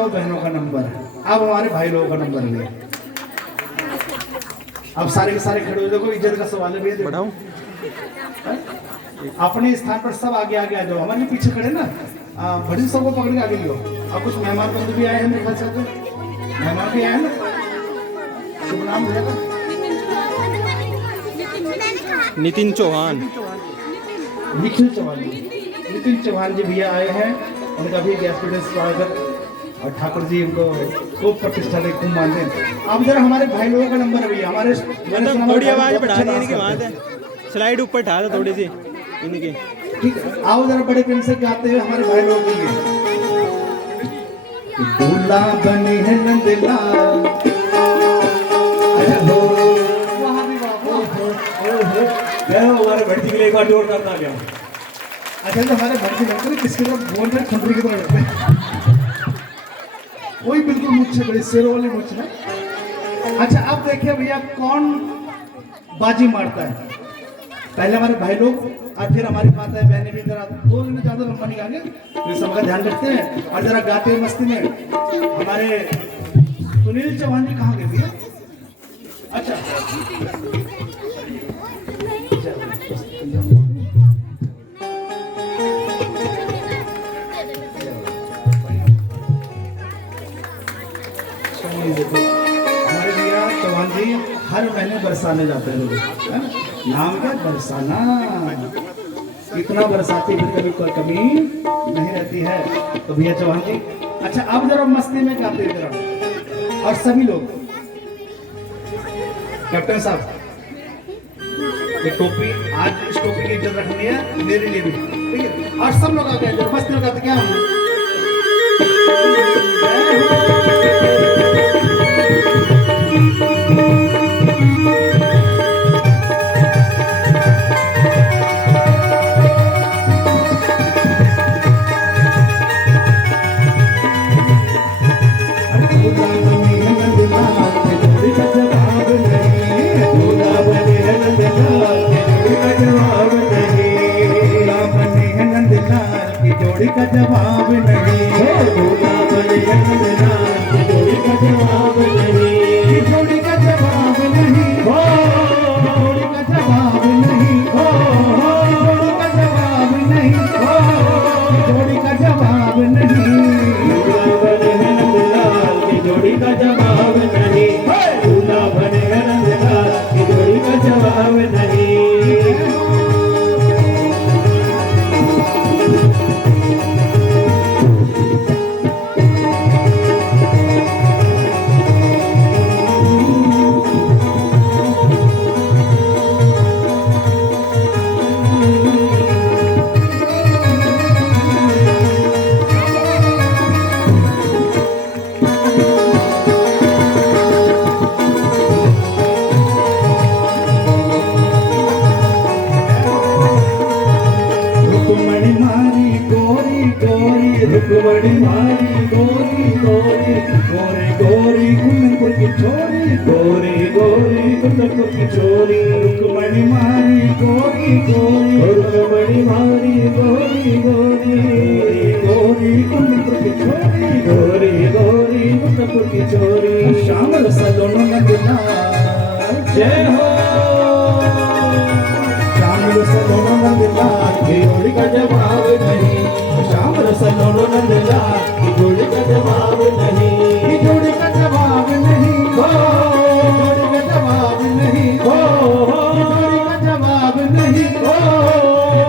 माताओं बहनों का नंबर, अब हमारे भाई लोगों का नंबर ले। अब सारे के सारे खड़े हो, देखो इज्जत का सवाल है भैया। बढ़ाऊं? अपने स्थान पर सब आगे आगे आ जाओ, हमारे पीछे खड़े ना, बड़ी सबको पकड़ के आगे लो। अब कुछ मेहमान बंधु भी आए हैं मेरे ख्याल से, तो मेहमान भी आए हैं ना। शुभ नाम भैया का? नितिन चौहान। निखिल चौहान जी, नितिन चौहान जी भैया आए हैं, उनका भी गैस स्वागत। और ठाकुर जी उनको खूब प्रतिष्ठा दे, खूब मानते हैं। अब जरा हमारे भाई लोगों का नंबर है भैया, हमारे थोड़ी आवाज बढ़ा दी इनकी, वहां से स्लाइड ऊपर उठा दो थोड़ी सी इनकी। ठीक है, आओ जरा बड़े प्रेम से गाते हुए हमारे भाई लोगों के लिए। दूल्हा बने हैं नंदलाल, अच्छा हो वहाँ भी वाह, क्या हो, हमारे भर्ती के लिए एक बार जोर करना गया। अच्छा तो हमारे भर्ती लगते हैं किसकी तरफ बोल रहे, खंडरी की तरफ लगते हैं। वही बिल्कुल मुझसे बड़ी शेरों वाली मुझ है। अच्छा अब देखिए भैया कौन बाजी मारता है। पहले हमारे भाई लोग और फिर हमारी माताएं बहनें भी जरा दो मिनट ज्यादा लंबा नहीं गाएंगे, तो सबका ध्यान रखते हैं। और जरा गाते हैं मस्ती में। हमारे सुनील चौहान जी कहाँ गए भैया? अच्छा देखो हमारे भैया चौहान जी हर महीने बरसाने जाते हैं लोग, है ना? नाम क्या? बरसाना। इतना बरसाती फिर कभी कोई कमी नहीं रहती है। तो भैया चौहान जी अच्छा अब जरा मस्ती में गाते हैं जरा। और सभी लोग, कैप्टन साहब ये टोपी, आज इस टोपी की इज्जत रखनी है मेरे लिए भी, ठीक है? और सब लोग आ गए जरा मस्ती में गाते क्या हम? जोड़ी का जवाब नहीं, दूल्हा बने नंदलाल की जोड़ी का जवाब नहीं, जोड़ी का जवाब नहीं, जोड़ी का जवाब नहीं, जोड़ी का जवाब नहीं, जोड़ी का जवाब नहीं। दूल्हा बने नंदलाल की जोड़ी का जवाब नहीं, दूल्हा बने नंदलाल की जोड़ी का जवाब नहीं। रुकमणी मारी गोरी गोरी, गोरी गोरी कुंदनपुर की छोरी, गोरी गोरी कुंदनपुर की छोरी, रुकमणी मारी गोरी गोरी, रुकमणी मारी गोरी गोरी, गोरी कुंदनपुर की छोरी, गोरी गोरी कुंदनपुर की छोरी। श्याम रस दोनों नगला जय हो, श्याम रस दोनों नगला की जोड़ी का जवाब नहीं, श्याम रस दोनों नंदलाल की जोड़ी का जवाब नहीं, की जोड़ी का जवाब नहीं, जोड़ी का जवाब नहीं, जोड़ी का जवाब नहीं,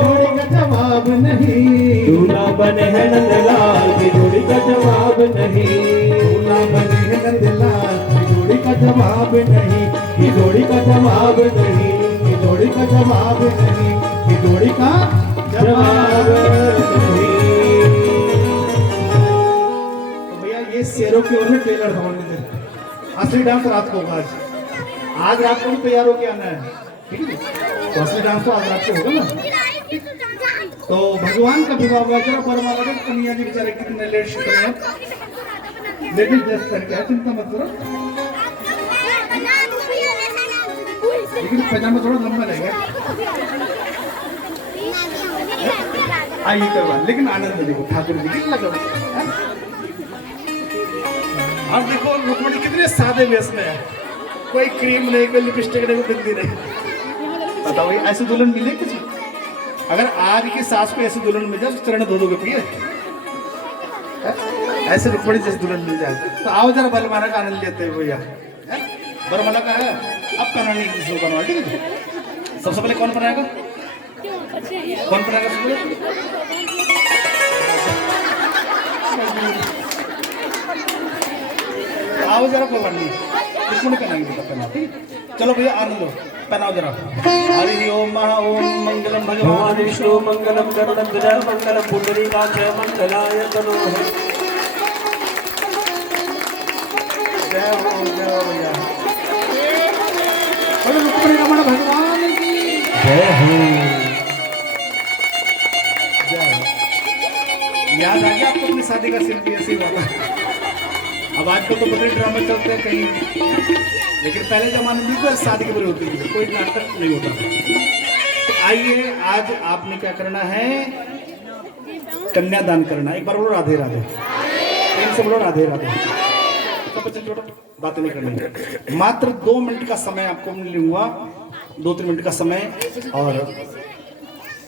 जोड़ी का जवाब नहीं। दूल्हा बने हैं नंदलाल की जोड़ी का जवाब नहीं, दूल्हा बने हैं नंदलाल की जोड़ी का जवाब नहीं, की जोड़ी का जवाब नहीं, की जोड़ी का जवाब नहीं, की जोड़ी का जवाब नहीं। ये शेरों की ओर में टेलर था उन्होंने। असली डांस रात को होगा, आज रात को भी तैयार होके आना है, ठीक है? तो असली डांस तो आज रात को होगा ना। तो भगवान का विवाह हुआ, चलो परमा लगे कन्हैया जी बेचारे कितने लेट शुक्र हैं, लेडीज ड्रेस करके है, चिंता मत करो। लेकिन पजामा थोड़ा लंबा रहेगा, आइए करवा, लेकिन आनंद देखो ठाकुर जी कितना करो। अब देखो रुक्मणी कितने सादे वेश में है, कोई क्रीम नहीं, कोई लिपस्टिक नहीं, कोई बिंदी नहीं। बताओ ये ऐसी दुल्हन मिले किसी? अगर आज की सास को ऐसी दुल्हन मिल जाए तो चरण धो दोगे पिए? ऐसे रुक्मणी जैसे दुल्हन मिल जाए तो आओ जरा बरमाला का आनंद लेते हैं भैया। बरमाला का है अब पहनाने की किसी को बनवा, ठीक है। सबसे पहले कौन बनाएगा? कौन बनाएगा सबसे पहले? आओ जरा, कोई बात नहीं, रुक्मणी पहनाएंगे तो पहना, ठीक है। चलो भैया आनंद लो, पहनाओ जरा। हरि ओम महा ओम मंगलम भगवान विष्णु मंगलम गरुड़ध्वज मंगलम पुंडरीकाक्ष मंगलाय तनोः। जय हो भैया। बोलो रुक्मणी रमण भगवान की जय हो। जय हो। याद आ गया आपको अपनी शादी का सीन भी ऐसे ही हुआ था? अब आजकल तो बड़े ड्रामे चलते हैं कहीं, लेकिन पहले जमाने में बिल्कुल शादी की बुरी होती थी, कोई नाटक नहीं होता था। तो आइए आज आपने क्या करना है? कन्यादान करना। एक बार बोलो राधे राधे, प्रेम से बोलो राधे राधे। सब बच्चे छोड़ो, बातें नहीं करनी। मात्र 2 मिनट का समय आपको मैं लूंगा, 2-3 मिनट का समय, और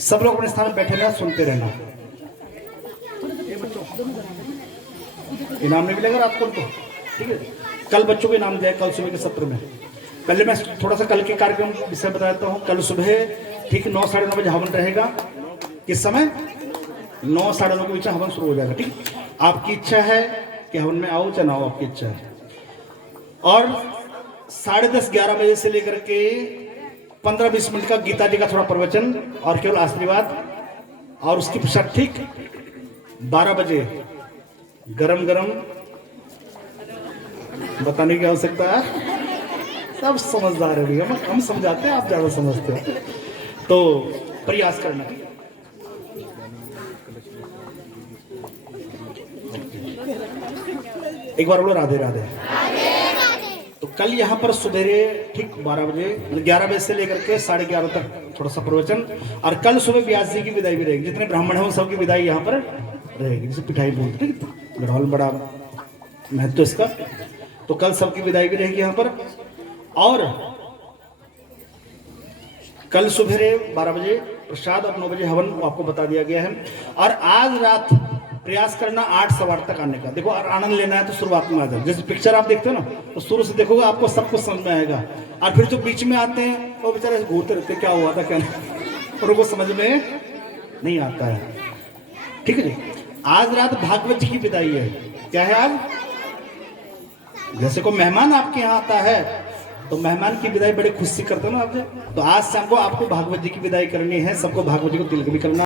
सब लोग अपने स्थान में बैठे रहना, सुनते रहना। इनाम नहीं मिलेगा रात को उनको, ठीक है? कल बच्चों को इनाम दिया कल सुबह के सत्र में। पहले मैं थोड़ा सा कल के कार्यक्रम विषय बता देता हूँ। कल सुबह ठीक 9 साढ़े 9 बजे हवन रहेगा। किस समय? 9 साढ़े 9 के बीच हवन शुरू हो जाएगा, ठीक? आपकी इच्छा है कि हवन में आओ चाहे ना आओ, आपकी इच्छा है। और 10:30-11 बजे से लेकर के 15-20 मिनट का गीता जी का थोड़ा प्रवचन और केवल आशीर्वाद, और उसकी पश्चात ठीक 12 बजे गरम गरम, बताने की आवश्यकता है, सब समझदार है भैया, हम समझाते हैं, आप ज्यादा समझते हो, तो प्रयास करना। एक बार बोलो राधे राधे। तो कल यहाँ पर सवेरे ठीक 12 बजे, 11 बजे से लेकर के 11:30 तक थोड़ा सा प्रवचन, और कल सुबह व्यास जी की विदाई भी रहेगी। जितने ब्राह्मण हैं उन सबकी विदाई यहाँ पर रहेगी, जिसे पिठाई बोलते हैं, गढ़वाल बड़ा महत्व इसका। तो कल सबकी विदाई भी रहेगी यहाँ पर। और कल सुबह 12 बजे प्रसाद और 9 बजे हवन आपको बता दिया गया है। और आज रात प्रयास करना 8-8:15 तक आने का। देखो, और आनंद लेना है तो शुरुआत में आ जाओ। जैसे पिक्चर आप देखते हो ना, तो शुरू से देखोगे आपको सब कुछ समझ में आएगा। और फिर जो बीच में आते हैं वो बेचारे घूरते रहते, क्या हुआ था क्या नहीं, और उनको समझ में नहीं आता है, ठीक है जी। आज रात भागवत जी की विदाई है। क्या है आज? जैसे कोई मेहमान आपके यहाँ आता है तो मेहमान की विदाई बड़ी खुशी करते हो ना आपसे, तो आज शाम को आपको भागवत जी की विदाई करनी है। सबको भागवत जी को तिलक भी करना